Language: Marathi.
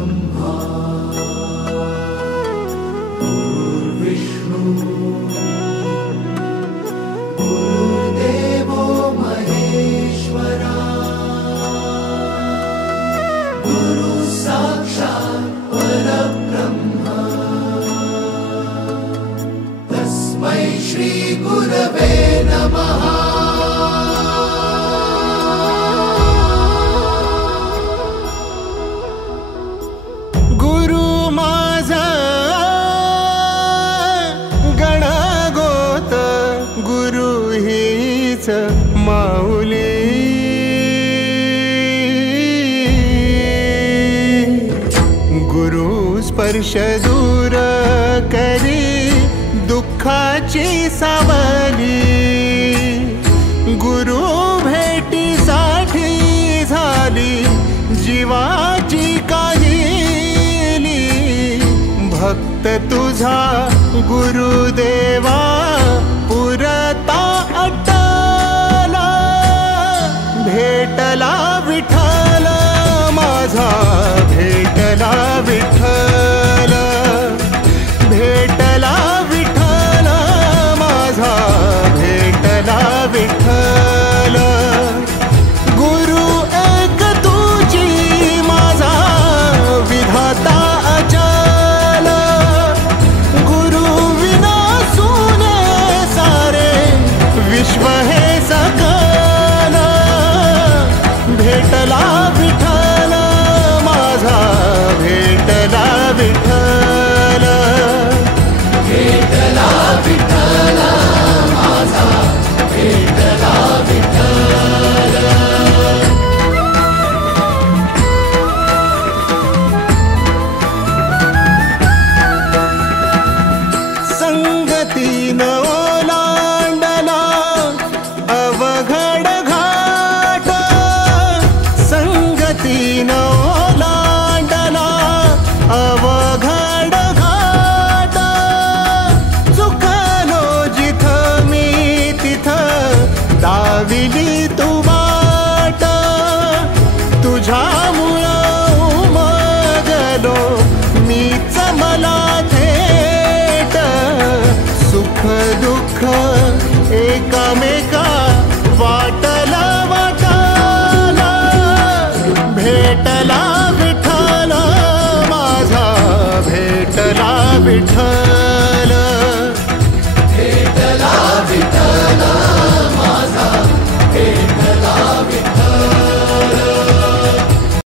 ब्रह्मा गुरुर्विष्णु गुरुर्देवो महेश्वरा गुरु साक्षात् परब्रह्म तस्मै श्री गुरवे नमः। माऊली गुरु स्पर्श दूर करी दुःखाची सावली गुरु भेटीसाठी झाली जीवाची काहिली भक्त तुझा गुरुदेवा पुरता भेटला विठ्ठल माझा भेटला विठ्ठल भेटला विठ्ठल माझा भेटला विठ्ठल गुरु एक तुझी माझा विधाता अचल गुरु विना सुने सारे विश्व हे सकल भेटला विठ्ठल माझा भेटला विठ्ठल भेटला विठ्ठल माझा भेटला विठ्ठल। संगतीन ओलांडला अवघड संगतीन ओलांडला अवघड घाट चुकलो जिथ मी तिथ दाविली तू वाट तुझ्यामुळं उमगलो मीच मला थेट सुख दुःख एकामेका